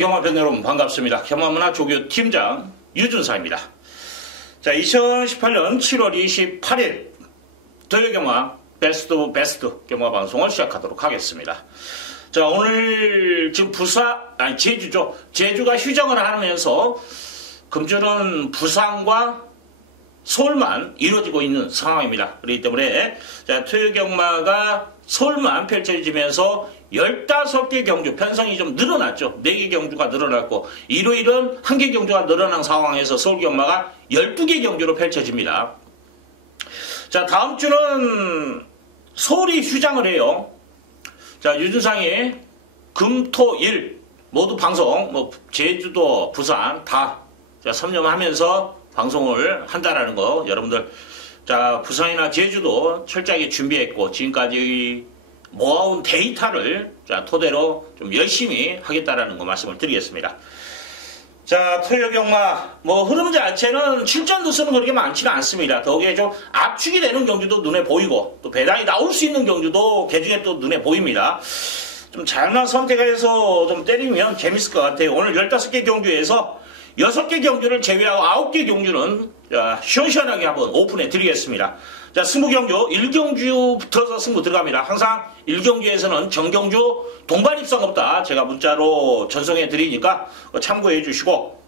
경마팬 여러분 반갑습니다. 경마문화 조교 팀장 유준사입니다. 자, 2018년 7월 28일 토요경마 베스트 오브 베스트 경마 방송을 시작하도록 하겠습니다. 자, 오늘 지금 제주죠. 제주가 휴정을 하면서 금주는 부산과 서울만 이루어지고 있는 상황입니다. 그렇기 때문에 자, 토요경마가 서울만 펼쳐지면서 15개 경주, 편성이 좀 늘어났죠. 4개 경주가 늘어났고 일요일은 1개 경주가 늘어난 상황에서 서울경마가 12개 경주로 펼쳐집니다. 자, 다음 주는 서울이 휴장을 해요. 자, 유준상이 금, 토, 일 모두 방송, 제주도, 부산 다 섭렵하면서 방송을 한다라는 거 여러분들, 자, 부산이나 제주도 철저하게 준비했고 지금까지 모아온 데이터를 자, 토대로 좀 열심히 하겠다라는 거 말씀을 드리겠습니다. 자, 토요경마 흐름 자체는 출전 수는 그렇게 많지가 않습니다. 더욱에 좀 압축이 되는 경주도 눈에 보이고 또 배당이 나올 수 있는 경주도 개중에 또 눈에 보입니다. 좀 잘만 선택해서 좀 때리면 재밌을 것 같아요. 오늘 15개 경주에서 6개 경주를 제외하고 9개 경주는 자, 시원시원하게 한번 오픈해 드리겠습니다. 자, 20경주 1경주부터 승부 들어갑니다. 항상 1경주에서는 정경주 동반 입상 없다. 제가 문자로 전송해 드리니까 참고해 주시고,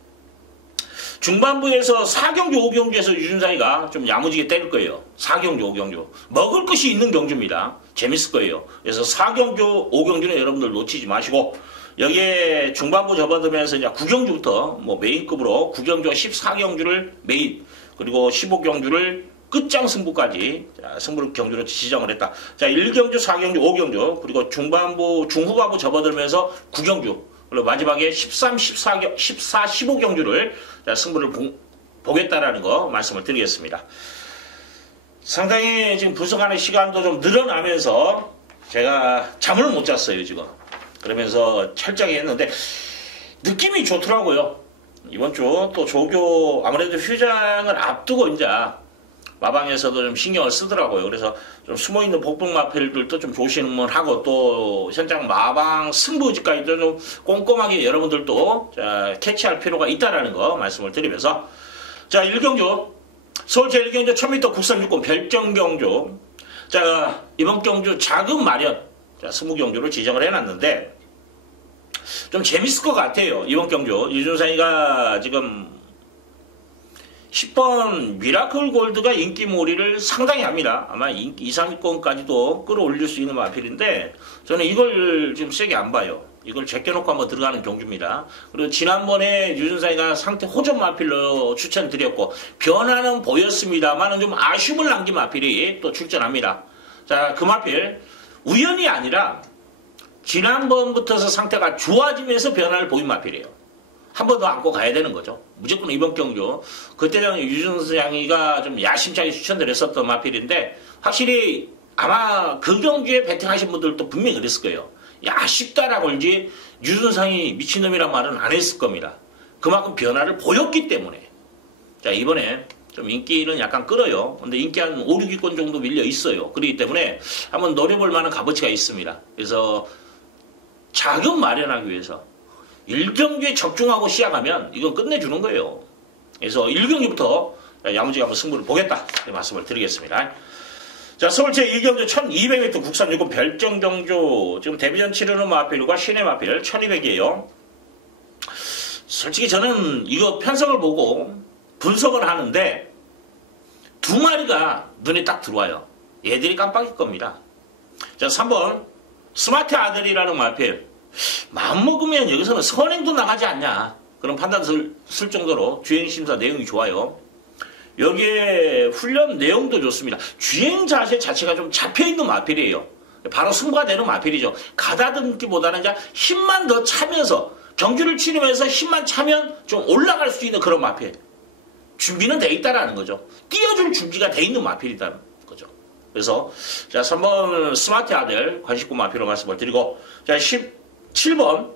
중반부에서 4경주, 5경주에서 유준상이가 좀 야무지게 때릴 거예요. 4경주, 5경주. 먹을 것이 있는 경주입니다. 재밌을 거예요. 그래서 4경주, 5경주는 여러분들 놓치지 마시고, 여기에 중반부 접어들면서 이제 9경주부터 메인급으로 9경주와 14경주를 메인, 그리고 15경주를 끝장 승부까지 승부 경주로 지정을 했다. 자, 1경주, 4경주, 5경주, 그리고 중반부, 중후반부 접어들면서 9경주, 그리고 마지막에 13, 15경주를 승부를 보겠다라는 거 말씀을 드리겠습니다. 상당히 지금 분석하는 시간도 좀 늘어나면서 제가 잠을 못 잤어요, 지금. 그러면서 철저하게 했는데 느낌이 좋더라고요. 이번 주 또 조교 아무래도 휴장을 앞두고 이제 마방에서도 좀 신경을 쓰더라고요. 그래서 좀 숨어있는 복동마필들도 좀 조심을 하고 또 현장 마방 승부지까지도 좀 꼼꼼하게 여러분들도 캐치할 필요가 있다라는 거 말씀을 드리면서, 자, 1경주 서울 제1경주 1000m 국산 육군 별정경주, 자, 이번 경주 자금 마련, 자, 20경주를 지정을 해놨는데 좀 재밌을 것 같아요. 이번 경주 유준상이가 지금 10번 미라클 골드가 인기몰이를 상당히 합니다. 아마 2, 3위권까지도 끌어올릴 수 있는 마필인데 저는 이걸 지금 세게 안 봐요. 이걸 제껴놓고 한번 들어가는 경주입니다. 그리고 지난번에 유준상이가 상태 호전 마필로 추천드렸고 변화는 보였습니다만 좀 아쉬움을 남긴 마필이 또 출전합니다. 자, 그 마필 우연이 아니라 지난번부터서 상태가 좋아지면서 변화를 보인 마필이에요. 한 번 더 안고 가야 되는 거죠. 무조건 이번 경주. 그때는 유준상이가 좀 야심차게 추천드렸었던 마필인데 확실히 아마 그 경주에 배팅하신 분들도 분명히 그랬을 거예요. 야, 쉽다라고 알지 유준상이 미친놈이란 말은 안 했을 겁니다. 그만큼 변화를 보였기 때문에. 자, 이번에 좀 인기는 약간 끌어요. 근데 인기 한 5, 6위권 정도 밀려 있어요. 그렇기 때문에 한번 노려볼 만한 값어치가 있습니다. 그래서 자금 마련하기 위해서 1경주에 적중하고 시작하면 이건 끝내주는 거예요. 그래서 1경주부터 야무지게 한번 승부를 보겠다. 이 말씀을 드리겠습니다. 자, 서울 제2경주 1200m 국산 육군 별정경주, 지금 데뷔전 치르는 마필과 신의 마필 1200이에요. 솔직히 저는 이거 편성을 보고 분석을 하는데 두 마리가 눈에 딱 들어와요. 얘들이 깜빡일 겁니다. 자, 3번 스마트 아들이라는 마필. 마음먹으면 여기서는 선행도 나가지 않냐 그런 판단을 쓸 정도로 주행심사 내용이 좋아요. 여기에 훈련 내용도 좋습니다. 주행 자세 자체가 좀 잡혀있는 마필이에요. 바로 승부가 되는 마필이죠. 가다듬기보다는 이제 힘만 더 차면서 경주를 치르면서 힘만 차면 좀 올라갈 수 있는 그런 마필. 준비는 돼 있다라는 거죠. 띄워줄 준비가 돼 있는 마필이라는 거죠. 그래서 자, 3번 스마트 아들 관식구 마필로 말씀을 드리고, 자, 17번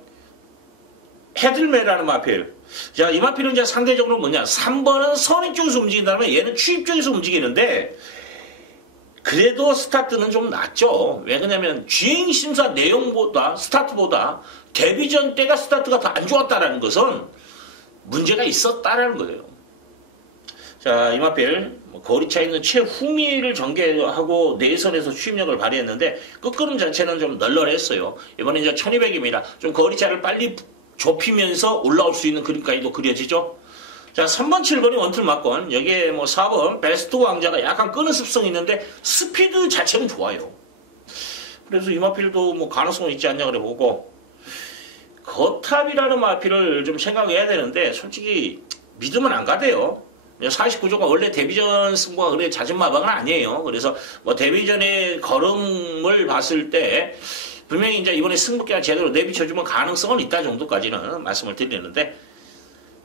헤들메라는 마필. 자, 이 마필은 이제 상대적으로 뭐냐, 3번은 선행 쪽에서 움직인다면 얘는 추입 쪽에서 움직이는데 그래도 스타트는 좀 낫죠. 왜 그러냐면 주행심사 내용보다 스타트보다 데뷔전 때가 스타트가 더 안 좋았다라는 것은 문제가 있었다라는 거예요. 자, 이마필 거리 차 있는 최후미를 전개하고 내선에서 추임력을 발휘했는데 끝걸음 자체는 좀 널널했어요. 이번에 이제 1200입니다. 좀 거리 차를 빨리 좁히면서 올라올 수 있는 그림까지도 그려지죠. 자, 3번, 7번이 원툴 맞건 여기에 뭐 4번 베스트 왕자가 약간 끄는 습성이 있는데 스피드 자체는 좋아요. 그래서 이마필도 뭐 가능성은 있지 않냐 그래 보고 거탑이라는 마필을 좀 생각해야 되는데 솔직히 믿으면 안 가대요. 49조가 원래 데뷔전 승부가 그래 자진마방은 아니에요. 그래서 뭐 데뷔전의 걸음을 봤을 때 분명히 이제 이번에 승부가 제대로 내비쳐주면 가능성은 있다 정도까지는 말씀을 드리는데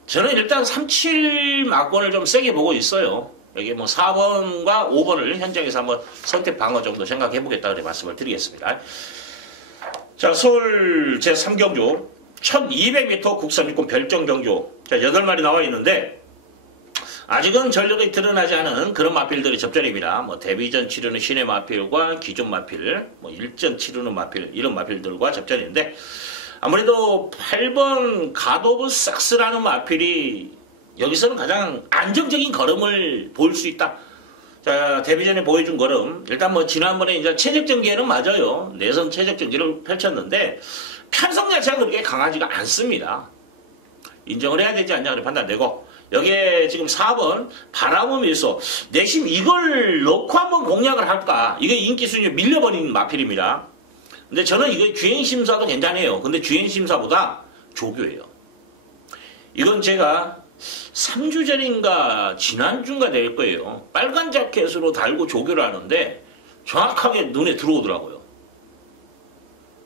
저는 일단 37 막권을 좀 세게 보고 있어요. 여기 뭐 4번과 5번을 현장에서 한번 선택 방어 정도 생각해 보겠다 그래 말씀을 드리겠습니다. 자, 서울 제3경주 1200m 국산 육군 별정 경주. 자, 8마리 나와 있는데 아직은 전력이 드러나지 않은 그런 마필들이 접전입니다. 뭐 데뷔전 치르는 신의 마필과 기존 마필, 뭐 일전 치르는 마필, 이런 마필들과 접전인데 아무래도 8번 갓오브 삭스라는 마필이 여기서는 가장 안정적인 걸음을 보일 수 있다. 자, 데뷔전에 보여준 걸음. 일단 뭐 지난번에 이제 최적 경기에는 맞아요. 내선 최적 경기를 펼쳤는데 편성 자체가 그렇게 강하지가 않습니다. 인정을 해야 되지 않냐 그래 판단되고 여기에 지금 4번 바람의 밀소 내심 이걸 넣고 한번 공략을 할까 이게 인기 순위에 밀려버린 마필입니다. 근데 저는 이거 주행심사도 괜찮아요. 근데 주행심사보다 조교예요. 이건 제가 3주 전인가 지난주인가 될 거예요. 빨간 자켓으로 달고 조교를 하는데 정확하게 눈에 들어오더라고요.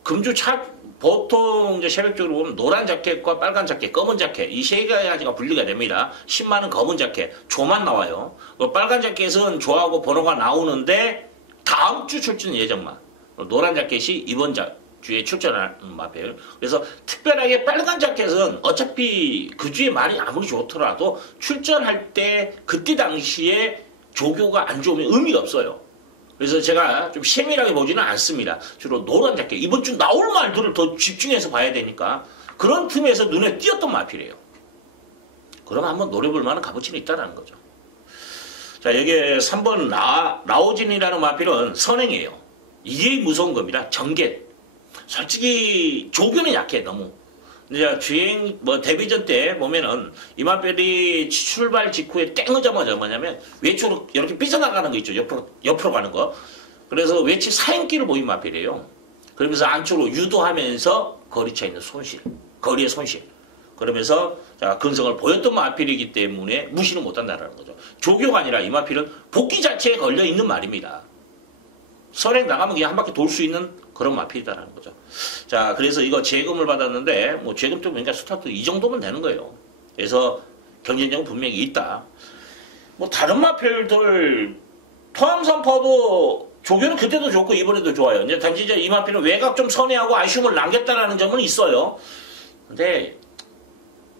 금주 보통 이제 새벽적으로 보면 노란 자켓과 빨간 자켓, 검은 자켓 이 세 가지가 분리가 됩니다. 10만은 검은 자켓, 조만 나와요. 빨간 자켓은 조하고 번호가 나오는데 다음 주 출전 예정만. 노란 자켓이 이번 주에 출전하는 마필. 그래서 특별하게 빨간 자켓은 어차피 그 주에 말이 아무리 좋더라도 출전할 때 그때 당시에 조교가 안 좋으면 의미가 없어요. 그래서 제가 좀 세밀하게 보지는 않습니다. 주로 노란 자켓, 이번 주 나올 말들을 더 집중해서 봐야 되니까 그런 틈에서 눈에 띄었던 마필이에요. 그럼 한번 노려볼 만한 값어치는 있다는 거죠. 자, 여기에 3번 라오진이라는 마필은 선행이에요. 이게 무서운 겁니다. 정계. 솔직히 조교는 약해 너무. 이제 주행 뭐 데뷔전 때 보면은 이마필이 출발 직후에 땡하자마자 뭐냐면 외초로 이렇게 삐져나가는 거 있죠. 옆으로 가는 거. 그래서 외치 사행기를 보인 마필이에요. 그러면서 안쪽으로 유도하면서 거리차 있는 손실, 거리의 손실. 그러면서 자, 근성을 보였던 마필이기 때문에 무시는 못한다는 거죠. 조교가 아니라 이마필은 복귀 자체에 걸려 있는 말입니다. 선행 나가면 그냥 한 바퀴 돌 수 있는 그런 마필이다라는 거죠. 자, 그래서 이거 재금을 받았는데, 뭐 재금도 보니까 스타트 이 정도면 되는 거예요. 그래서 경쟁력은 분명히 있다. 뭐 다른 마필들, 토암산파도 조교는 그때도 좋고 이번에도 좋아요. 이제 단지 이제 이 마필은 외곽 좀 선회하고 아쉬움을 남겼다라는 점은 있어요. 근데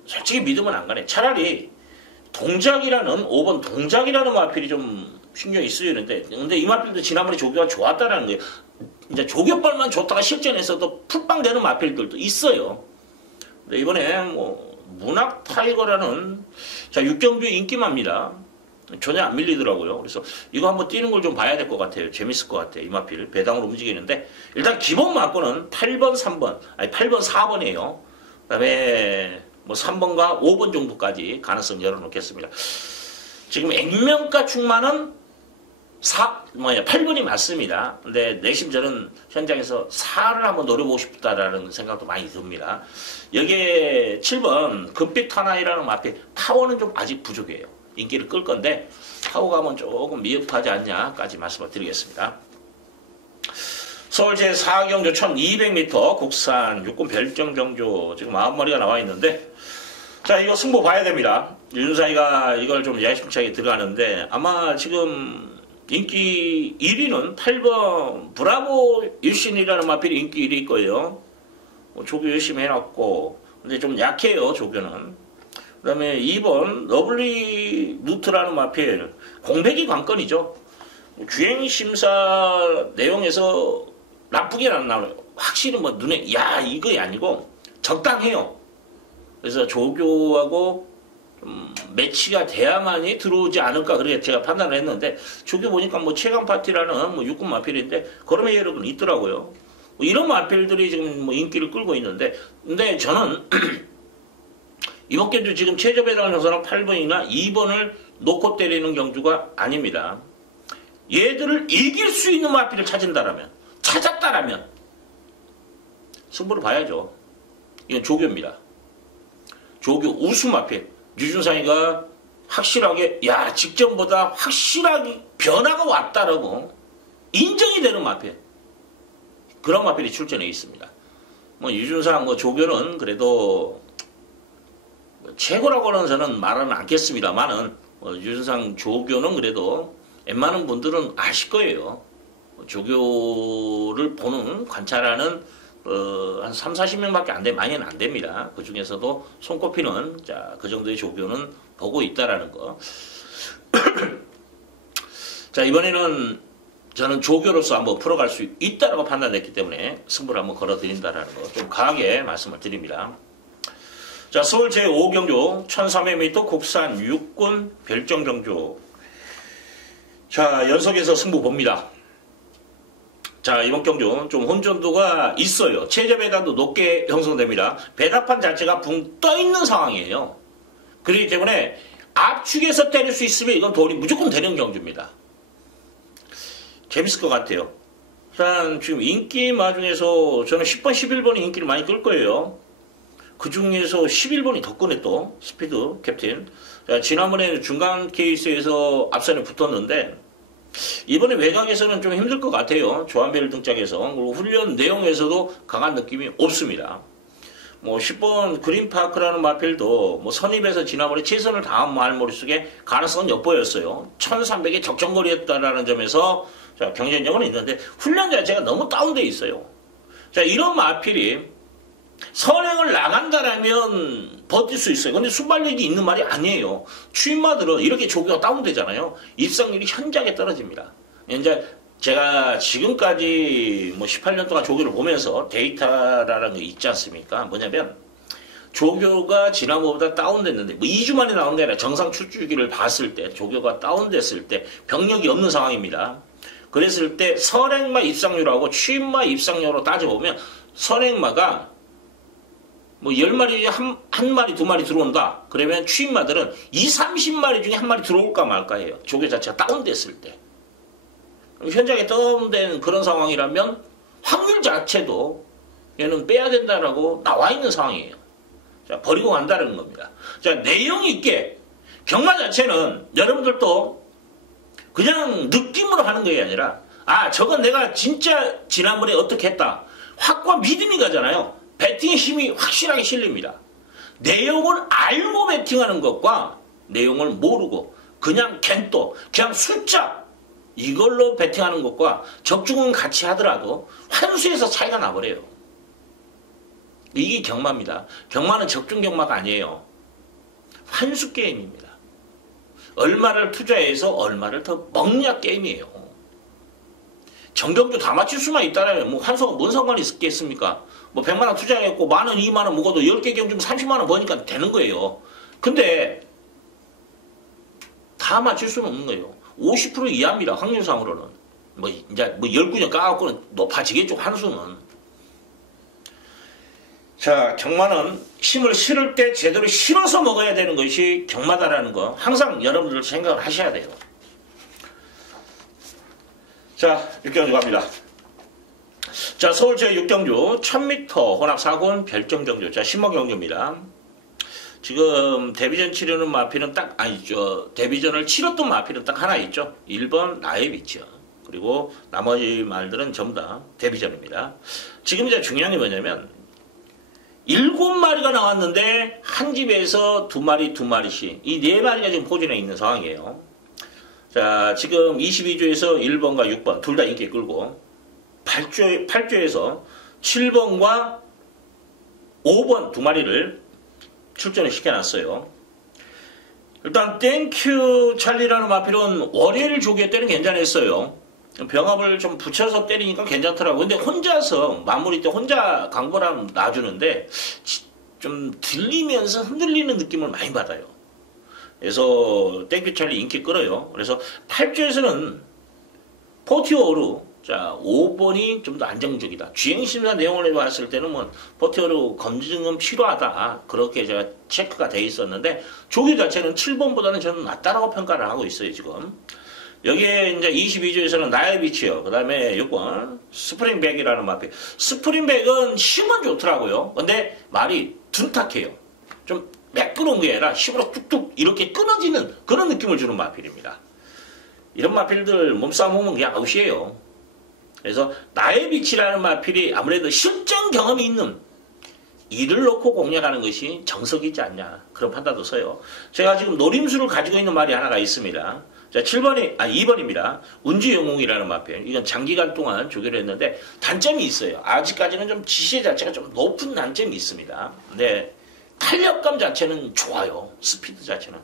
솔직히 믿으면 안 가네. 차라리 동작이라는 5번 동작이라는 마필이 좀 신경이 쓰이는데 근데 이 마필도 지난번에 조교가 좋았다라는 거예요. 이제 조교벌만 좋다가 실전에서도 풀빵되는 마필들도 있어요. 근데 이번에 뭐 문학 타이거라는 자 6경주의 인기마입니다. 전혀 안 밀리더라고요. 그래서 이거 한번 뛰는 걸 좀 봐야 될 것 같아요. 재밌을 것 같아요. 이 마필 배당으로 움직이는데 일단 기본 막고는 8번 3번 아니 8번 4번이에요. 그다음에 뭐 3번과 5번 정도까지 가능성 열어놓겠습니다. 지금 액면가 충만은 8번이 맞습니다. 근데 내심 저는 현장에서 4를 한번 노려보고 싶다라는 생각도 많이 듭니다. 여기에 7번 금빛 하나이라는 마필 타워는 좀 아직 부족해요. 인기를 끌 건데 타워 가면 조금 미흡하지 않냐까지 말씀을 드리겠습니다. 서울 제4경주 1200m 국산 육군 별정경주 지금 9마리가 나와 있는데 자 이거 승부 봐야 됩니다. 윤사이가 이걸 좀 야심차게 들어가는데 아마 지금 인기 1위는 8번 브라보 일신이라는 마필이 인기 1위일 거예요. 조교 열심히 해놨고 근데 좀 약해요 조교는. 그 다음에 2번 러블리 누트라는 마필 공백이 관건이죠. 주행심사 내용에서 나쁘게 안 나와요. 확실히 뭐 눈에 야 이거 아니고 적당해요. 그래서 조교하고 좀 매치가 돼야만이 들어오지 않을까 그렇게 제가 판단을 했는데 조교 보니까 뭐 최강 파티라는 뭐 육군 마필인데 그러면 여러분 있더라고요. 뭐 이런 마필들이 지금 뭐 인기를 끌고 있는데 근데 저는 이번 경주 지금 최저배당 형사랑 8번이나 2번을 놓고 때리는 경주가 아닙니다. 얘들을 이길 수 있는 마필을 찾았다라면 승부를 봐야죠. 이건 조교입니다. 조교 우수 마필. 류준상이가 확실하게 직전보다 확실하게 변화가 왔다라고 인정이 되는 마필. 그런 마필이 출전해 있습니다. 뭐 유준상 뭐 조교는 그래도 최고라고는 저는 말은 않겠습니다만은 유준상 조교는 그래도 웬만한 분들은 아실 거예요. 조교를 보는 관찰하는 한 3, 40명밖에 많이는 안 됩니다. 그 중에서도 손꼽히는 그 정도의 조교는 보고 있다라는 거. 자, 이번에는 저는 조교로서 한번 풀어갈 수 있다라고 판단했기 때문에 승부를 한번 걸어드린다라는 거 좀 강하게 말씀을 드립니다. 자, 서울 제5경주 1300m 국산 육군 별정경주. 자, 연속해서 승부 봅니다. 자, 이번 경주 좀 혼전도가 있어요. 최저 배당도 높게 형성됩니다. 배당판 자체가 붕 떠있는 상황이에요. 그렇기 때문에 압축해서 때릴 수 있으면 이건 돌이 무조건 되는 경주입니다. 재밌을 것 같아요. 일단 지금 인기 마중에서 저는 10번, 11번이 인기를 많이 끌 거예요. 그 중에서 11번이 더 끄네 또 스피드 캡틴. 자, 지난번에 중간 케이스에서 앞선에 붙었는데 이번에 외곽에서는 좀 힘들 것 같아요. 조한벨 등짝에서. 그리고 훈련 내용에서도 강한 느낌이 없습니다. 뭐 10번 그린파크라는 마필도 뭐 선입에서 지난번에 최선을 다한 말 머릿속에 가능성은 엿보였어요. 1300에 적정거리였다라는 점에서 자, 경쟁력은 있는데 훈련 자체가 너무 다운되어 있어요. 자, 이런 마필이 선행을 나간다라면 버틸 수 있어요. 근데 순발력이 있는 말이 아니에요. 추임마들은 이렇게 조교가 다운되잖아요. 입상률이 현저하게 떨어집니다. 이제 제가 지금까지 뭐 18년 동안 조교를 보면서 데이터라는 게 있지 않습니까? 뭐냐면 조교가 지난번보다 다운됐는데 뭐 2주 만에 나온 게 아니라 정상 출주기를 봤을 때 조교가 다운됐을 때 병력이 없는 상황입니다. 그랬을 때 선행마 입상률하고 추임마 입상률로 따져보면 선행마가 뭐 10마리 한 마리, 두 마리 들어온다. 그러면 추임마들은 30마리 중에 한 마리 들어올까 말까 해요. 조교 자체가 다운됐을 때. 현장에 다운된 그런 상황이라면 확률 자체도 얘는 빼야 된다라고 나와 있는 상황이에요. 자, 버리고 간다는 겁니다. 자, 내용 있게 경마 자체는 여러분들도 그냥 느낌으로 하는 게 아니라 저건 내가 진짜 지난번에 어떻게 했다. 확고한 믿음이 가잖아요. 배팅의 힘이 확실하게 실립니다. 내용을 알고 배팅하는 것과 내용을 모르고 그냥 겐또 그냥 숫자 이걸로 배팅하는 것과 적중은 같이 하더라도 환수에서 차이가 나버려요. 이게 경마입니다. 경마는 적중 경마가 아니에요. 환수 게임입니다. 얼마를 투자해서 얼마를 더 먹냐 게임이에요. 정경주 다 맞출 수만 있다면 뭐 환수가 뭔 상관이 있겠습니까? 뭐 100만원 투자했고 만원, 2만원 먹어도 10개 경주면 30만원 버니까 되는 거예요. 근데 다 맞출 수는 없는 거예요. 50% 이하입니다. 확률상으로는. 뭐 이제 뭐 10구년 까갖고는 높아지겠죠. 환수는. 자, 경마는 힘을 실을 때 제대로 실어서 먹어야 되는 것이 경마다라는 거 항상 여러분들 생각을 하셔야 돼요. 자, 6경주 갑니다. 자, 서울 제6경주 1000m 혼합 4군 별정경주. 자, 신먹경주입니다. 지금 데뷔전 치르는 마필은 데뷔전을 치렀던 마필은 딱 하나 있죠. 1번 라이비치요. 그리고 나머지 말들은 전부 다 데뷔전입니다. 지금 이제 중요한 게 뭐냐면 7마리가 나왔는데 한 집에서 2마리씩 이 4마리가 지금 포진해 있는 상황이에요. 자, 지금 22조에서 1번과 6번 둘 다 인기 끌고 8조에서 7번과 5번 2마리를 출전을 시켜놨어요. 일단 땡큐 찰리라는 마필은 월요일 조기에 때는 괜찮았어요. 병합을 좀 붙여서 때리니까 괜찮더라고. 근데 혼자서 마무리 때 혼자 강보람 놔주는데 좀 들리면서 흔들리는 느낌을 많이 받아요. 그래서 땡큐찰리 인기 끌어요. 그래서 8주에서는 포티오로 자 5번이 좀 더 안정적이다. 주행심사 내용을 봤을 때는 뭐 포티오로 검증은 필요하다. 그렇게 제가 체크가 돼 있었는데 조교 자체는 7번보다는 저는 낫다라고 평가를 하고 있어요 지금. 여기에 이제 22주에서는 나야비치요. 그 다음에 6번 스프링백이라는 마필. 스프링백은 힘은 좋더라고요. 근데 말이 둔탁해요. 좀 매끄러운 게 아니라 힘으로 뚝뚝 이렇게 끊어지는 그런 느낌을 주는 마필입니다. 이런 마필들 몸싸움 하면 그냥 아웃이에요. 그래서 나야비치라는 마필이 아무래도 실전 경험이 있는 이를 놓고 공략하는 것이 정석이지 않냐 그런 판단도 서요. 제가 지금 노림수를 가지고 있는 말이 하나가 있습니다. 자, 2번입니다. 운주영웅이라는 마필. 이건 장기간 동안 조교를 했는데 단점이 있어요. 아직까지는 좀 지시 자체가 좀 높은 단점이 있습니다. 근데 탄력감 자체는 좋아요. 스피드 자체는.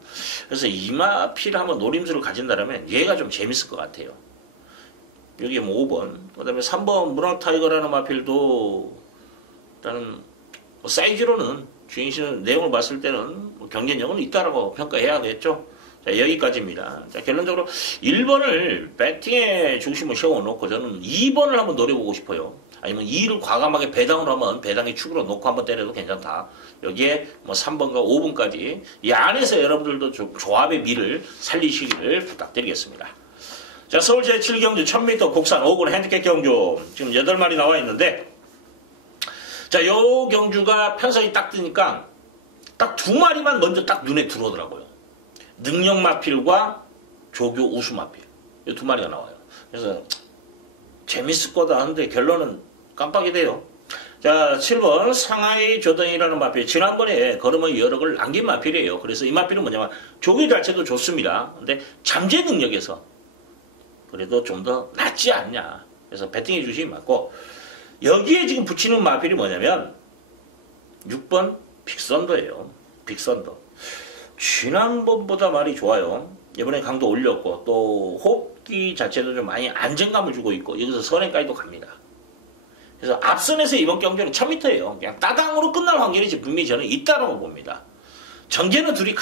그래서 이 마필 한번 노림수를 가진다면 얘가 좀 재밌을 것 같아요. 여기 뭐 5번. 그 다음에 3번 문어타이거라는 마필도 일단은 뭐 사이즈로는 주행시는 내용을 봤을 때는 뭐 경쟁력은 있다라고 평가해야겠죠. 자, 여기까지입니다. 자, 결론적으로 1번을 배팅에 중심을 세워놓고 저는 2번을 한번 노려보고 싶어요. 아니면 2를 과감하게 배당으로 하면 배당의 축으로 놓고 한번 때려도 괜찮다. 여기에 뭐 3번과 5번까지 이 안에서 여러분들도 좀 조합의 미를 살리시기를 부탁드리겠습니다. 자, 서울 제7경주 1000m 국산 5군 핸디캡 경주 지금 8마리 나와 있는데 자, 요 경주가 편성이 딱 뜨니까 딱 2마리만 먼저 딱 눈에 들어오더라고요. 능력마필과 조교 우수마필 이 2마리가 나와요. 그래서 재밌을 거다 하는데 결론은 깜빡이 돼요. 자, 7번 상하이 조던이라는 마필. 지난번에 걸음의 여력을 남긴 마필이에요. 그래서 이 마필은 뭐냐면 조교 자체도 좋습니다. 근데 잠재 능력에서 그래도 좀 더 낫지 않냐. 그래서 배팅해 주시기 맞고 여기에 지금 붙이는 마필이 뭐냐면 6번 빅선더예요. 빅선더. 지난번보다 말이 좋아요. 이번에 강도 올렸고 또 호흡기 자체도 좀 많이 안정감을 주고 있고 여기서 선행까지도 갑니다. 그래서 앞선에서 이번 경주는 1000m예요. 그냥 따당으로 끝날 확률이 분명히 저는 있다고 봅니다. 정제는 둘이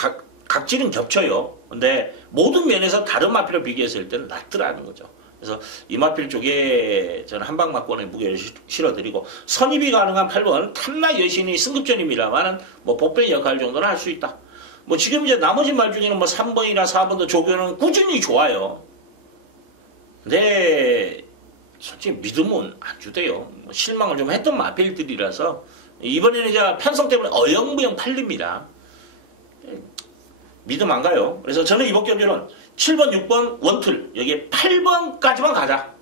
각질은 겹쳐요. 근데 모든 면에서 다른 마필을 비교했을 때는 낫더라는 거죠. 그래서 이 마필 쪽에 저는 한방막권에 무게를 실어드리고 선입이 가능한 8번 탐나 여신이 승급전입니다만은 뭐 복변 역할 정도는 할 수 있다. 뭐 지금 이제 나머지 말 중에는 뭐 3번이나 4번도 조교는 꾸준히 좋아요. 근데 솔직히 믿음은 안 주대요. 뭐 실망을 좀 했던 마필들이라서 이번에는 이제 편성 때문에 어영부영 팔립니다. 믿음 안 가요. 그래서 저는 이번 경주는 7번, 6번 원툴 여기에 8번까지만 가자.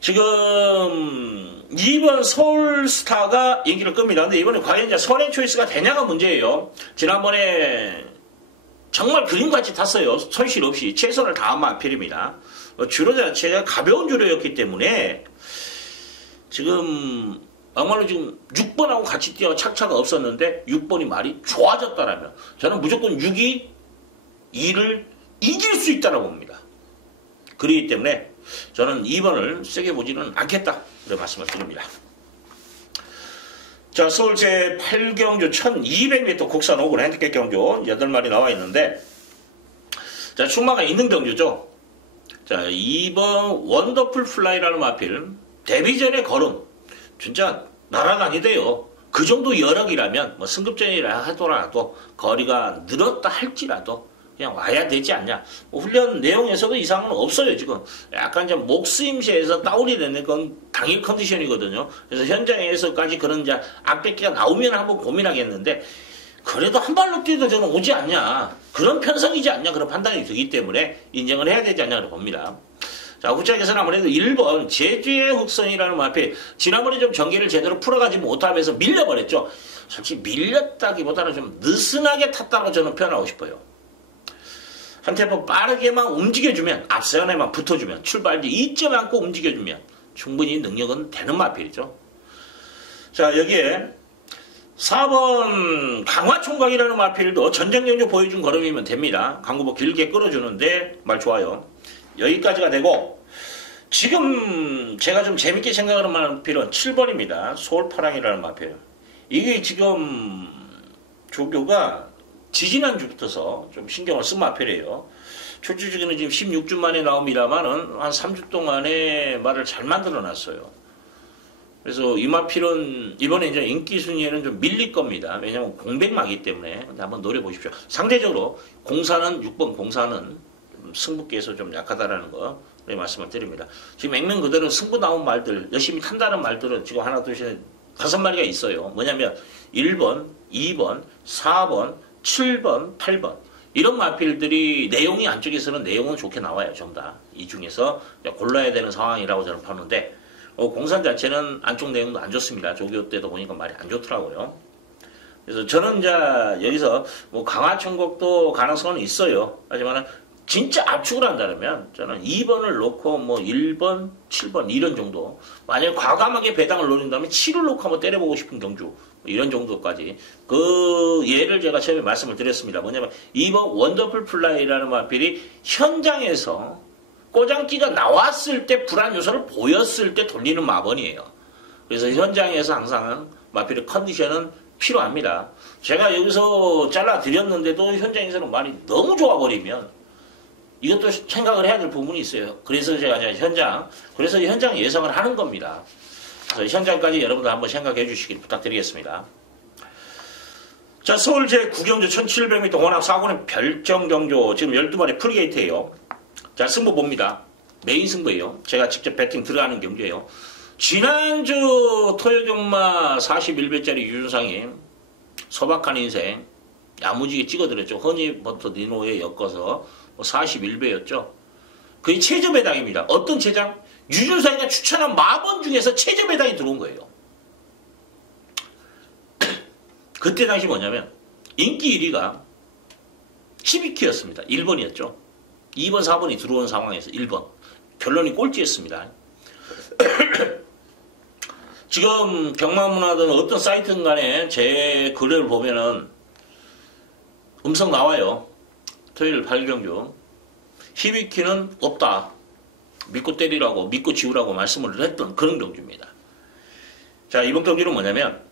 지금 2번 서울스타가 인기를 끕니다. 근데 이번에 과연 이제 선행 초이스가 되냐가 문제예요. 지난번에 정말 그림같이 탔어요. 손실 없이 최선을 다한 마필입니다. 주로 자체가 가벼운 주로였기 때문에 지금 막말로 지금 6번하고 같이 뛰어 착차가 없었는데 6번이 말이 좋아졌다라면 저는 무조건 6이 2를 이길 수 있다고 봅니다. 그렇기 때문에 저는 2번을 세게 보지는 않겠다. 이런 말씀을 드립니다. 자, 서울 제8경주 1200m 국산 5군 핸디캡 경주 8마리 나와 있는데 자, 충마가 있는 경주죠. 자, 2번 원더풀 플라이라는 마필 데뷔전의 걸음 진짜 날아다니대요. 그 정도 여력이라면 뭐 승급전이라 하더라도 거리가 늘었다 할지라도 그냥 와야 되지 않냐. 뭐 훈련 내용에서도 이상은 없어요. 지금 약간 좀 목쓰임새에서 다운이 되는 건 당일 컨디션이거든요. 그래서 현장에서까지 그런 이제 악백기가 나오면 한번 고민하겠는데 그래도 한 발로 뛰어도 저는 오지 않냐. 그런 편성이지 않냐. 그런 판단이 들기 때문에 인정을 해야 되지 않냐고 봅니다. 자, 후짝에서는 아무래도 1번 제주의 흑선이라는 마필 지난번에 좀 전개를 제대로 풀어가지 못하면서 밀려버렸죠. 솔직히 밀렸다기보다는 좀 느슨하게 탔다고 저는 표현하고 싶어요. 한 템포 빠르게만 움직여주면 앞선에만 붙어주면 출발지 이점 않고 움직여주면 충분히 능력은 되는 마필이죠. 자, 여기에 4번 강화총각이라는 마필도 전쟁경주 보여준 걸음이면 됩니다. 강구보 길게 끌어주는데 말 좋아요. 여기까지가 되고 지금 제가 좀 재밌게 생각하는 마필은 7번입니다. 서울파랑이라는 마필. 이게 지금 조교가 지지난주부터서 좀 신경을 쓴 마필이에요. 출주주기는 지금 16주 만에 나옵니다만은 한 3주 동안에 말을 잘 만들어 놨어요. 그래서 이 마필은 이번에 이제 인기 순위에는 좀 밀릴 겁니다. 왜냐면 공백마기 때문에. 근데 한번 노려보십시오. 상대적으로 공사는 6번 공사는 승부께서 좀 약하다라는 거 말씀을 드립니다. 지금 액면 그대로 승부 나온 말들, 열심히 탄다는 말들은 지금 하나, 둘, 셋, 5마리가 있어요. 뭐냐면 1번, 2번, 4번, 7번, 8번. 이런 마필들이 내용이 안쪽에서는 내용은 좋게 나와요. 전부 다. 이 중에서 골라야 되는 상황이라고 저는 보는데 공산 자체는 안쪽 내용도 안 좋습니다. 조교 때도 보니까 말이 안 좋더라고요. 그래서 저는 이제 여기서 뭐 강화 천국도 가능성은 있어요. 하지만 진짜 압축을 한다면 저는 2번을 놓고 뭐 1번, 7번 이런 정도. 만약에 과감하게 배당을 노린다면 7을 놓고 한번 때려보고 싶은 경주. 이런 정도까지. 그 예를 제가 처음에 말씀을 드렸습니다. 뭐냐면 2번 원더풀 플라이라는 마필이 현장에서 꼬장기가 나왔을 때 불안 요소를 보였을 때 돌리는 마번이에요. 그래서 현장에서 항상 마필의 컨디션은 필요합니다. 제가 여기서 잘라드렸는데도 현장에서는 말이 너무 좋아버리면 이것도 생각을 해야 될 부분이 있어요. 그래서 제가 그래서 현장 예상을 하는 겁니다. 그래서 현장까지 여러분들 한번 생각해 주시길 부탁드리겠습니다. 자, 서울 제9경주 1700m 원암 4군의 별정경주 지금 12마리 프리게이트예요. 자, 승부 봅니다. 메인 승부예요. 제가 직접 배팅 들어가는 경주예요. 지난주 토요경마 41배짜리 유준상이 소박한 인생 야무지게 찍어드렸죠. 허니버터 니노에 엮어서 41배였죠. 그게 최저 배당입니다. 어떤 최장? 유준상이가 추천한 마번 중에서 최저 배당이 들어온 거예요. 그때 당시 뭐냐면 인기 1위가 12키였습니다. 1번이었죠. 2번, 4번이 들어온 상황에서 1번. 결론이 꼴찌였습니다. 지금 경마문화든 어떤 사이트든 간에 제 글을 보면은 음성 나와요. 토요일 8경주. 12키는 없다. 믿고 때리라고, 믿고 지우라고 말씀을 했던 그런 경주입니다. 자, 이번 경주는 뭐냐면,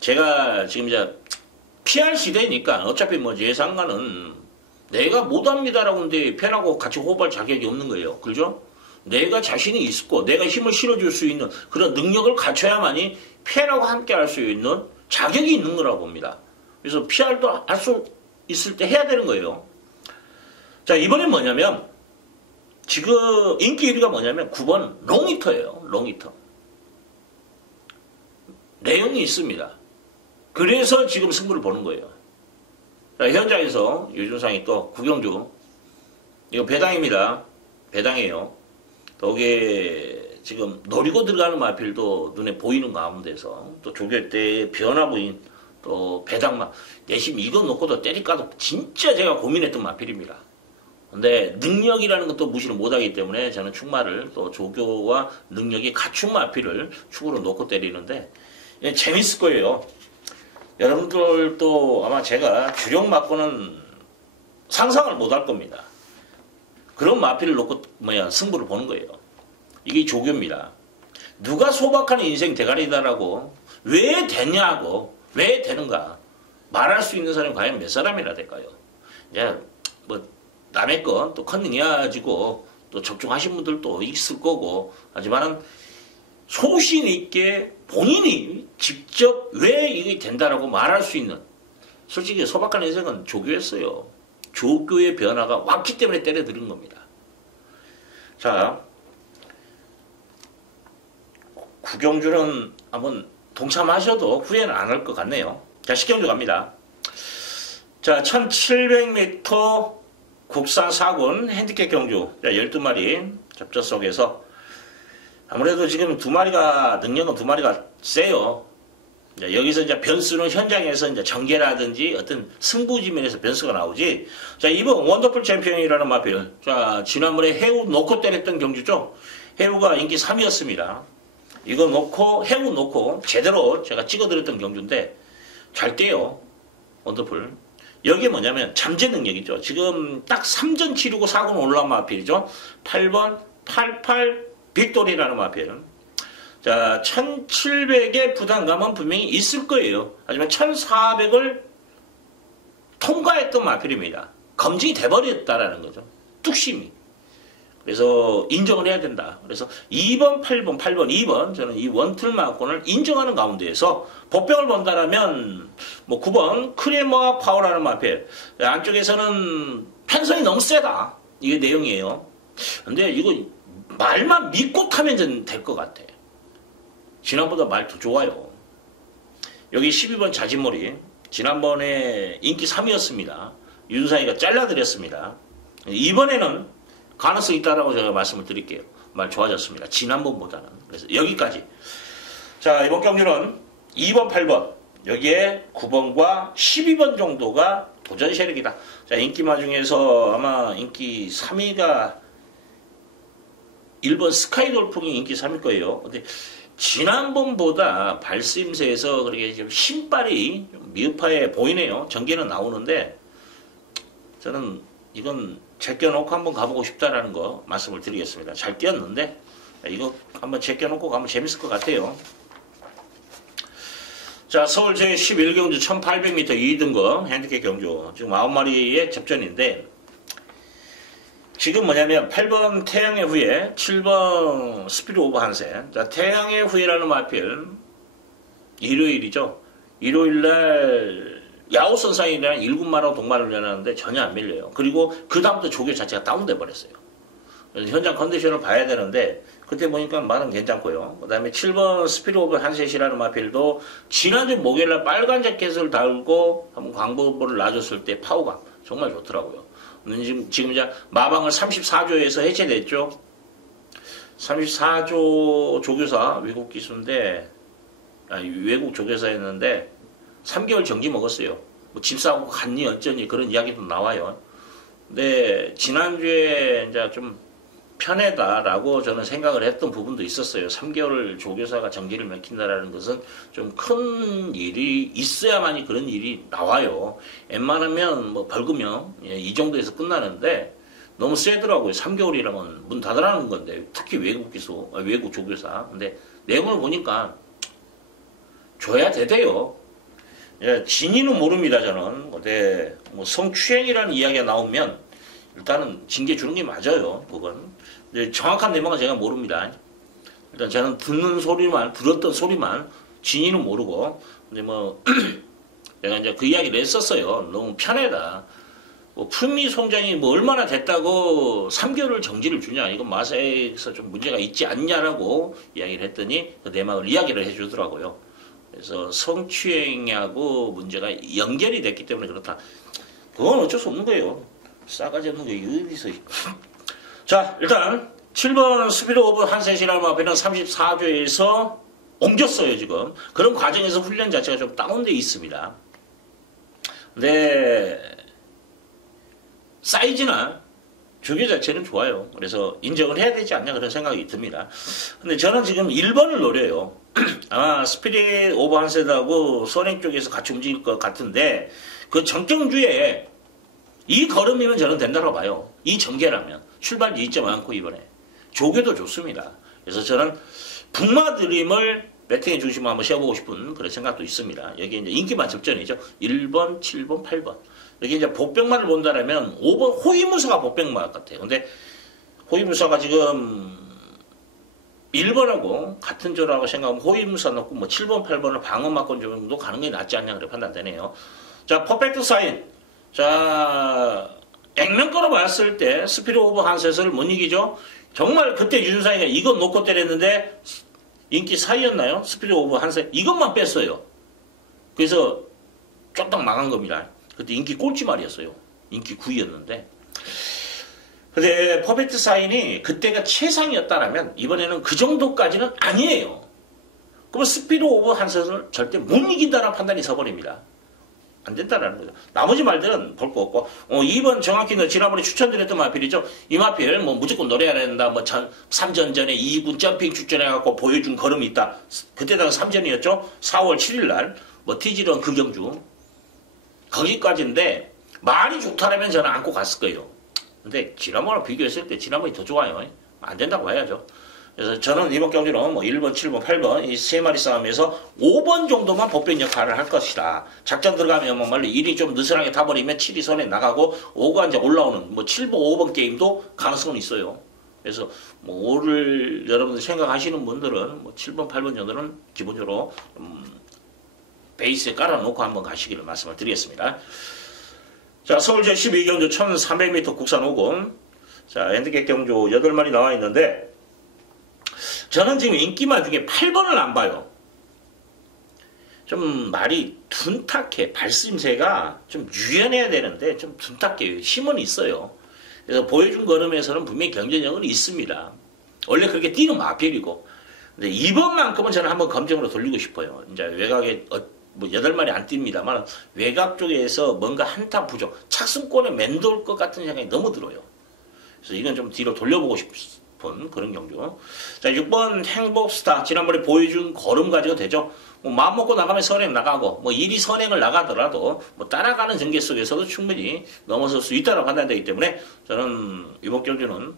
제가 지금 이제 PR 시대니까 어차피 뭐 예상가는 내가 못합니다라고 하는데 팬하고 같이 호흡할 자격이 없는 거예요. 그죠? 내가 자신이 있고, 내가 힘을 실어줄 수 있는 그런 능력을 갖춰야만이 팬하고 함께 할 수 있는 자격이 있는 거라고 봅니다. 그래서 PR도 할 수 있을 때 해야 되는 거예요. 자, 이번엔 뭐냐면, 지금 인기 1위가 뭐냐면 9번 롱히터예요. 롱히터. 내용이 있습니다. 그래서 지금 승부를 보는 거예요. 자, 현장에서 유준상이 또 구경주. 이거 배당입니다. 배당이에요. 거기에 지금 노리고 들어가는 마필도 눈에 보이는 가운데서 또 조교 때 변화 보인 또 배당마 내심 이거 놓고도 때릴까도 진짜 제가 고민했던 마필입니다. 근데 능력이라는 것도 무시를 못하기 때문에 저는 축마를 또 조교와 능력이 갖춘 마필을 축으로 놓고 때리는데 재밌을 거예요. 여러분들도 아마 제가 주력 맞고는 상상을 못할 겁니다. 그런 마필을 놓고 승부를 보는 거예요. 이게 조교입니다. 누가 소박한 인생 대가리다라고 왜 되냐고 왜 되는가 말할 수 있는 사람이 과연 몇 사람이나 될까요? 이제 뭐 남의 건 또 컨닝해가지고 또 적중하신 분들도 있을 거고 하지만은 소신 있게 본인이 직접 왜 이게 된다라고 말할 수 있는 솔직히 소박한 인생은 조교였어요. 조교의 변화가 왔기 때문에 때려들은 겁니다. 자, 구경주는 한번 동참하셔도 후회는 안 할 것 같네요. 자, 10경주 갑니다. 자, 1700m 국산 4군 핸디캡 경주. 자, 12마리 접전 속에서 아무래도 지금 2마리가 능력은 2마리가 세요. 자, 여기서 이제 변수는 현장에서 이제 전개라든지 어떤 승부지면에서 변수가 나오지. 자, 이번 원더풀 챔피언이라는 마필. 자, 지난번에 해우 놓고 때렸던 경주죠. 해우가 인기 3위였습니다. 이거 놓고 해우 놓고 제대로 제가 찍어드렸던 경주인데 잘 떼요. 원더풀. 여기에 뭐냐면 잠재 능력이죠. 지금 딱 3전 치르고 4군 올라온 마필이죠. 8번, 88 빅토리라는 마필. 자, 1700의 부담감은 분명히 있을 거예요. 하지만 1400을 통과했던 마필입니다. 검증이 돼버렸다라는 거죠. 뚝심이. 그래서 인정을 해야 된다. 그래서 2번, 8번, 2번 저는 이 원틀마권을 인정하는 가운데에서 복병을 본다라면 뭐 9번 크레머와 파워라는 마필. 안쪽에서는 편성이 너무 세다. 이게 내용이에요. 근데 이거 말만 믿고 타면 될 것 같아. 지난보다 말 더 좋아요. 여기 12번 자진몰이 지난번에 인기 3위였습니다. 윤상이가 잘라드렸습니다. 이번에는 가능성이 있다라고 제가 말씀을 드릴게요. 말 좋아졌습니다. 지난번보다는. 그래서 여기까지. 자, 이번 경주는 2번, 8번 여기에 9번과 12번 정도가 도전 세력이다. 자, 인기마 중에서 아마 인기 3위가 1번 스카이 돌풍이 인기 3위일 거예요. 근데 지난번보다 발쓰임새에서 그렇게 좀 신발이 좀 미흡해 보이네요. 전개는 나오는데 저는 이건 제껴놓고 한번 가보고 싶다라는 거 말씀을 드리겠습니다. 잘 뛰었는데 이거 한번 제껴놓고 가면 재밌을 것 같아요. 자, 서울 제11경주 1800m 2등급 핸디캡 경주 지금 9마리의 접전인데 지금 뭐냐면 8번 태양의 후예, 7번 스피드 오브 한센. 자, 태양의 후예라는 마필 일요일이죠. 일요일날 야후선상이랑 1군마로 동마를 연하는데 전혀 안 밀려요. 그리고 그 다음부터 조교 자체가 다운돼 버렸어요. 그래서 현장 컨디션을 봐야 되는데 그때 보니까 말은 괜찮고요. 그 다음에 7번 스피드 오브 한셋이라는 마필도 지난주 목요일날 빨간 자켓을 달고 한번 광고를 놔줬을 때 파워감 정말 좋더라고요. 지금 이제 마방을 34조에서 해체됐죠. 34조 조교사 외국 기수인데 외국 조교사였는데 3개월 정지 먹었어요. 뭐 집 사고 갔니 어쩌니 그런 이야기도 나와요. 근데 지난주에 이제 좀 편하다라고 저는 생각을 했던 부분도 있었어요. 3개월 조교사가 정지를 맥힌다라는 것은 좀 큰 일이 있어야만이 그런 일이 나와요. 웬만하면 뭐 벌금형 이 정도에서 끝나는데 너무 세더라고요. 3개월이라면 문 닫으라는 건데 특히 외국 기소, 외국 조교사. 근데 내용을 보니까 줘야 되대요. 진위는 모릅니다 저는. 근데 뭐 성추행이라는 이야기가 나오면 일단은 징계 주는 게 맞아요. 그건. 정확한 내용은 제가 모릅니다. 일단 저는 들었던 소리만, 진위는 모르고, 근데 뭐, 내가 이제 그 이야기를 했었어요. 너무 편하다. 뭐, 풀미 송장이 뭐 얼마나 됐다고 3개월을 정지를 주냐. 이건 맛에서 좀 문제가 있지 않냐라고 이야기를 했더니 그 내막을 이야기를 해주더라고요. 그래서 성추행하고 문제가 연결이 됐기 때문에 그렇다. 그건 어쩔 수 없는 거예요. 싸가지 없는 게 어디서. 자, 일단 7번 스피드 오브 한셋이라는 마필은 34조에서 옮겼어요 지금. 그런 과정에서 훈련 자체가 좀 다운되어 있습니다. 근데 사이즈나 조교 자체는 좋아요. 그래서 인정을 해야 되지 않냐 그런 생각이 듭니다. 근데 저는 지금 1번을 노려요. 아마 스피드 오브 한셋하고 선행 쪽에서 같이 움직일 것 같은데 그 정경주에 이 걸음이면 저는 된다고 봐요. 이 전개라면. 출발이 있지 않고 이번에. 조교도 좋습니다. 그래서 저는 북마 드림을 배팅의 중심으로 한번 씌워보고 싶은 그런 생각도 있습니다. 여기 이제 인기만 접전이죠. 1번, 7번, 8번. 여기 이제 복병마를 본다라면 5번 호위무사가 복병마 같아요. 근데 호위무사가 지금 1번하고 같은 조라고 생각하면 호위무사 넣고 뭐 7번, 8번을 방어막권 정도 가는 게 낫지 않냐 그래 판단되네요. 자, 퍼펙트 사인. 자, 액면가로 봤을 때 스피드 오브 한셋을 못 이기죠. 정말 그때 유준상이가 이것 놓고 때렸는데 인기 4위였나요? 스피드 오브 한셋 이것만 뺐어요. 그래서 쫄딱 망한 겁니다. 그때 인기 꼴찌 말이었어요. 인기 9위였는데. 근데 퍼펙트 사인이 그때가 최상이었다라면 이번에는 그 정도까지는 아니에요. 그러면 스피드 오브 한셋을 절대 못 이긴다는 판단이 서버립니다. 안 된다라는 거죠. 나머지 말들은 볼 거 없고, 2번 정확히 지난번에 추천드렸던 마필이죠. 이 마필, 뭐 무조건 노려야 된다. 뭐 3전 전에 2군 점핑 출전해갖고 보여준 걸음이 있다. 그때 당시 3전이었죠. 4월 7일날, 뭐 티지런 그 경주. 거기까지인데, 말이 좋다라면 저는 안고 갔을 거예요. 근데 지난번랑 비교했을 때 지난번이 더 좋아요. 안 된다고 봐야죠. 그래서 저는 이번 경기는 뭐 1번, 7번, 8번 이 세 마리 싸움에서 5번 정도만 복변 역할을 할 것이다. 작전 들어가면 뭐 말로 1이 좀 느슨하게 타버리면 7이 손에 나가고 5가 이제 올라오는 뭐 7번, 5번 게임도 가능성은 있어요. 그래서 뭐 5를 여러분들 생각하시는 분들은 뭐 7번, 8번 정도는 기본적으로 베이스에 깔아놓고 한번 가시기를 말씀을 드리겠습니다. 자, 서울제 12경주 1300m 국산 5금. 자, 핸디캡 경주 8마리 나와 있는데, 저는 지금 인기말 중에 8번을 안 봐요. 좀 말이 둔탁해. 발심새가 좀 유연해야 되는데, 좀 둔탁해요. 힘은 있어요. 그래서 보여준 걸음에서는 분명히 경쟁력은 있습니다. 원래 그렇게 뛰는 마필이고. 근데 이번만큼은 저는 한번 검증으로 돌리고 싶어요. 이제 외곽에, 뭐 8마리 안 뜁니다만 외곽 쪽에서 뭔가 한타 부족, 착승권에 맴돌 것 같은 생각이 너무 들어요. 그래서 이건 좀 뒤로 돌려보고 싶은 그런 경주. 자, 6번 행복스타. 지난번에 보여준 걸음 가지고 되죠. 뭐 마음 먹고 나가면 선행 나가고, 뭐 일이 선행을 나가더라도 뭐 따라가는 전개 속에서도 충분히 넘어설 수 있다고 판단되기 때문에 저는 이번 경주는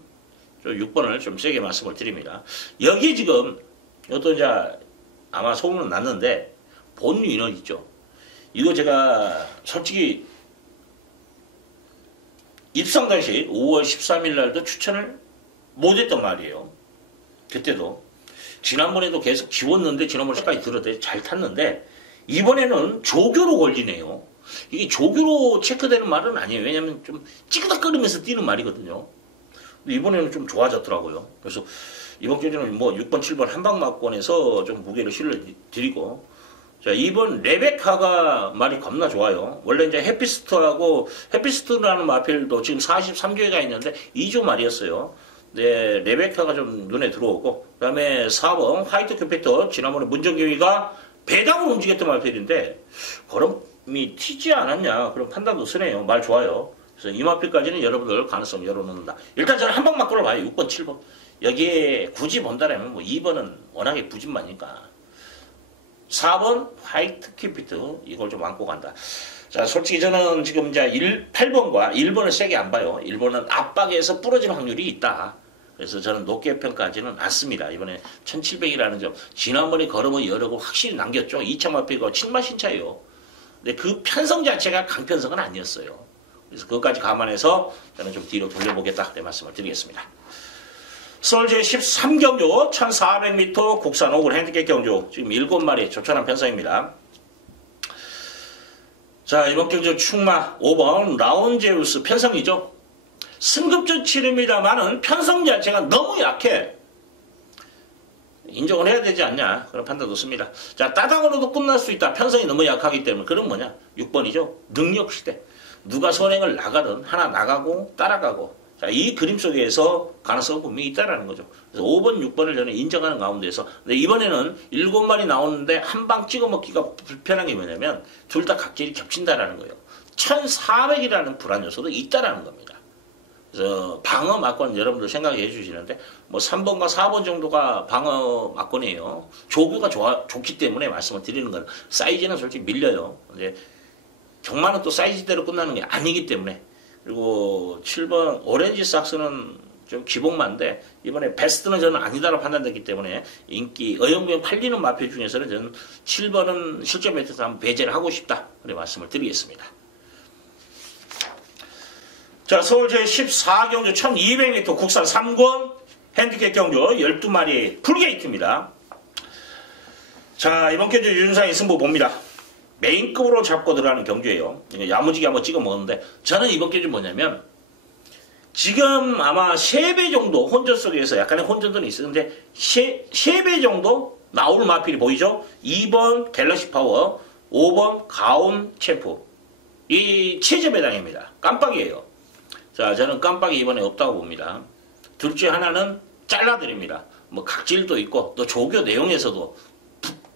6번을 좀 세게 말씀을 드립니다. 여기 지금 이것도 이제 아마 소문은 났는데 본 인원 있죠. 이거 제가 솔직히 입상 당시 5월 13일 날도 추천을 못했단 말이에요. 그때도 지난번에도 계속 지웠는데 지난번에까지 들었더니 잘 탔는데 이번에는 조교로 걸리네요. 이게 조교로 체크되는 말은 아니에요. 왜냐면 좀 찌그덕거리면서 뛰는 말이거든요. 근데 이번에는 좀 좋아졌더라고요. 그래서 이번 경기는 뭐 6번, 7번 한방막권에서 좀 무게를 실어드리고, 자, 2번 레베카가 말이 겁나 좋아요. 원래 이제 해피스트라는 마필도 지금 43조회가 있는데 2조 말이었어요. 네, 레베카가 좀 눈에 들어오고, 그 다음에 4번 화이트 큐피터, 지난번에 문정교위가 배당으로 움직였던 마필인데 걸음이 튀지 않았냐 그런 판단도 쓰네요. 말 좋아요. 그래서 이 마필까지는 여러분들 가능성 열어놓는다. 일단 저는 한방 막고를 봐요. 6번, 7번. 여기에 굳이 본다라면 뭐 2번은 워낙에 부진마니까. 4번 화이트 큐피트 이걸 좀 안고 간다. 자, 솔직히 저는 지금 이제 8번과 1번을 세게 안 봐요. 1번은 압박에서 부러질 확률이 있다. 그래서 저는 높게 평가하지는 않습니다. 이번에 1700이라는 점. 지난번에 걸음은 여러 거 확실히 남겼죠. 2차 마필과 7마 신차예요. 근데 그 편성 자체가 강편성은 아니었어요. 그래서 그것까지 감안해서 저는 좀 뒤로 돌려보겠다. 네, 말씀을 드리겠습니다. 서울제 13경주 1400m 국산 5글 핸디캡 경주 지금 7마리 조촐한 편성입니다. 자, 이번 경주 충마 5번 라운제우스 편성이죠. 승급전 치릅니다만은 편성 자체가 너무 약해. 인정을 해야 되지 않냐 그런 판단도 씁니다. 자, 따당으로도 끝날 수 있다. 편성이 너무 약하기 때문에. 그럼 뭐냐 6번이죠. 능력시대. 누가 선행을 나가든 하나 나가고 따라가고, 자, 이 그림 속에서 가능성은 분명히 있다라는 거죠. 그래서 5번, 6번을 저는 인정하는 가운데서, 근데 이번에는 7마리 나오는데 한 방 찍어 먹기가 불편한 게 뭐냐면 둘 다 각질이 겹친다라는 거예요. 1400이라는 불안 요소도 있다라는 겁니다. 그래서 방어 막권 여러분들 생각해 주시는데 뭐 3번과 4번 정도가 방어 막권이에요. 조교가 좋기 때문에 말씀을 드리는 건, 사이즈는 솔직히 밀려요. 근데 경마는 또 사이즈대로 끝나는 게 아니기 때문에. 그리고 7번 오렌지 삭스는 좀 기복만데 이번에 베스트는 저는 아니다라고 판단됐기 때문에 인기 어영부영 팔리는 마필 중에서는 저는 7번은 실제 매트에서 한번 배제를 하고 싶다 그래 말씀을 드리겠습니다. 자, 서울제 14경주 1200m 국산 3권 핸디캡 경주 12마리 풀게이트입니다. 자, 이번 경주 윤상의 승부 봅니다. 메인급으로 잡고 들어가는 경주예요. 야무지게 한번 찍어 먹었는데, 저는 이번 경주 뭐냐면 지금 아마 3배 정도 혼전 속에서 약간의 혼전들은 있었는데 3배 정도 나올 마필이 보이죠? 2번 갤럭시 파워, 5번 가온 챔프. 이 최저 배당입니다. 깜빡이에요. 자, 저는 깜빡이 이번에 없다고 봅니다. 둘 중에 하나는 잘라드립니다. 뭐 각질도 있고 또 조교 내용에서도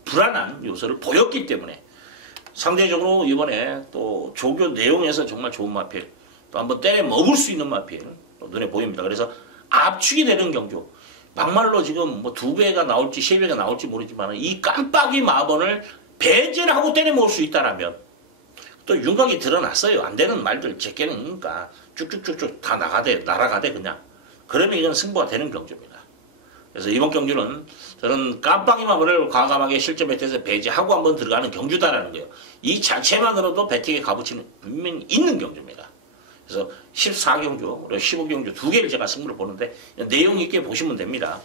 불안한 요소를 보였기 때문에, 상대적으로 이번에 또 조교 내용에서 정말 좋은 마필, 또 한번 때려 먹을 수 있는 마필 또 눈에 보입니다. 그래서 압축이 되는 경주, 막말로 지금 뭐 2배가 나올지 3배가 나올지 모르지만 이 깜빡이 마번을 배제를 하고 때려 먹을 수 있다라면, 또 윤곽이 드러났어요. 안 되는 말들 제게는, 그러니까 쭉쭉쭉쭉 다 날아가대 그냥. 그러면 이건 승부가 되는 경주입니다. 그래서 이번 경주는 저는 깜빡이마블을 과감하게 실제 배팅에서 배제하고 한번 들어가는 경주다라는 거예요. 이 자체만으로도 배팅의 값어치는 분명히 있는 경주입니다. 그래서 14경주, 그리고 15경주 두 개를 제가 승부를 보는데 내용 있게 보시면 됩니다.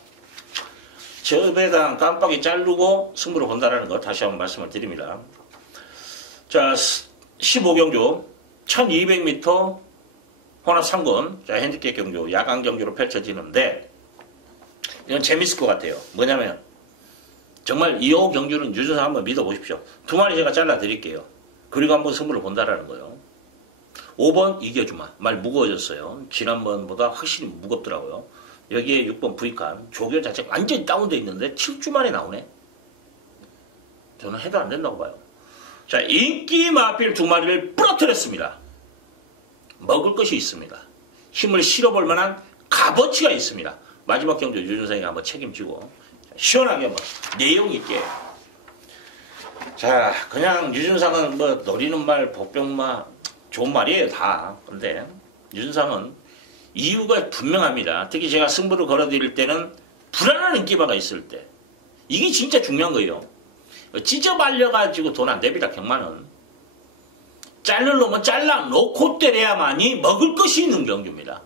저 배당 깜빡이 자르고 승부를 본다라는 거 다시 한번 말씀을 드립니다. 자, 15경주 1200m 혼합 3군, 자, 핸디캡 경주, 야간 경주로 펼쳐지는데 이건 재밌을 것 같아요. 뭐냐면 정말 이 경주는 유준상 한번 믿어보십시오. 두 마리 제가 잘라 드릴게요. 그리고 한번 승부를 본다라는 거예요. 5번 이겨주마. 말 무거워졌어요. 지난번보다 확실히 무겁더라고요. 여기에 6번 부익한 조교 자체가 완전히 다운돼 있는데 7주 만에 나오네. 저는 해도 안 된다고 봐요. 자, 인기 마필 두 마리를 부러뜨렸습니다. 먹을 것이 있습니다. 힘을 실어볼 만한 값어치가 있습니다. 마지막 경주 유준상이 한번 책임지고 시원하게 한번 내용 있게. 자, 그냥 유준상은 뭐 노리는 말, 복병마 좋은 말이에요 다. 근데 유준상은 이유가 분명합니다. 특히 제가 승부를 걸어드릴 때는 불안한 인기마가 있을 때 이게 진짜 중요한 거예요. 찢어 말려가지고 돈 안 됩니다. 경마는 자를 놈은 잘라 놓고 때려야만이 먹을 것이 있는 경주입니다.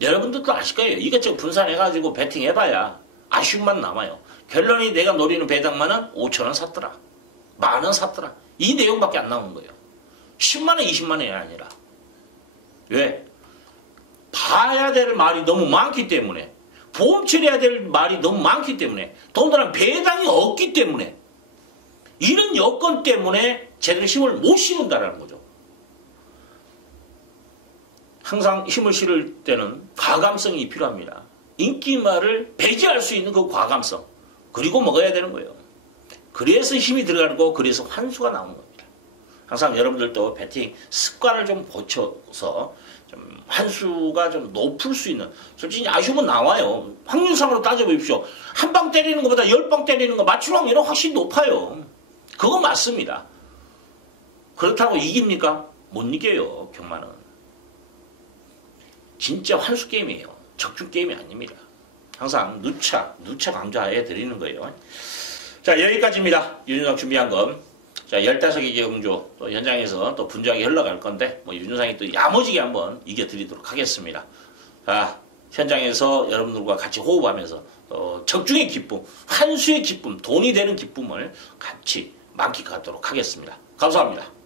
여러분들도 아실 거예요. 이것저것 분산해가지고 배팅해봐야 아쉬움만 남아요. 결론이 내가 노리는 배당만은 5천원 샀더라. 10,000원 샀더라. 이 내용밖에 안 나오는 거예요. 10만원, 20만원이 아니라. 왜? 봐야 될 말이 너무 많기 때문에, 보험 처리해야 될 말이 너무 많기 때문에, 더군다나 배당이 없기 때문에, 이런 여건 때문에 제대로 힘을 못 실은다는 거죠. 항상 힘을 실을 때는 과감성이 필요합니다. 인기마를 배제할 수 있는 그 과감성. 그리고 먹어야 되는 거예요. 그래서 힘이 들어가는 거, 그래서 환수가 나오는 겁니다. 항상 여러분들도 배팅 습관을 좀 고쳐서 좀 환수가 좀 높을 수 있는, 솔직히 아쉬움은 나와요. 확률상으로 따져보십시오. 한 방 때리는 것보다 10방 때리는 거 맞출 확률은 확실히 높아요. 그건 맞습니다. 그렇다고 이깁니까? 못 이겨요. 경마는. 진짜 환수 게임이에요. 적중 게임이 아닙니다. 항상 누차 강조해 드리는 거예요. 자, 여기까지입니다. 유준상 준비한 건. 자, 15개 경주 또 현장에서 또 분주하게 흘러갈 건데, 뭐 유준상이 또 야무지게 한번 이겨드리도록 하겠습니다. 자, 현장에서 여러분들과 같이 호흡하면서 적중의 기쁨, 환수의 기쁨, 돈이 되는 기쁨을 같이 만끽하도록 하겠습니다. 감사합니다.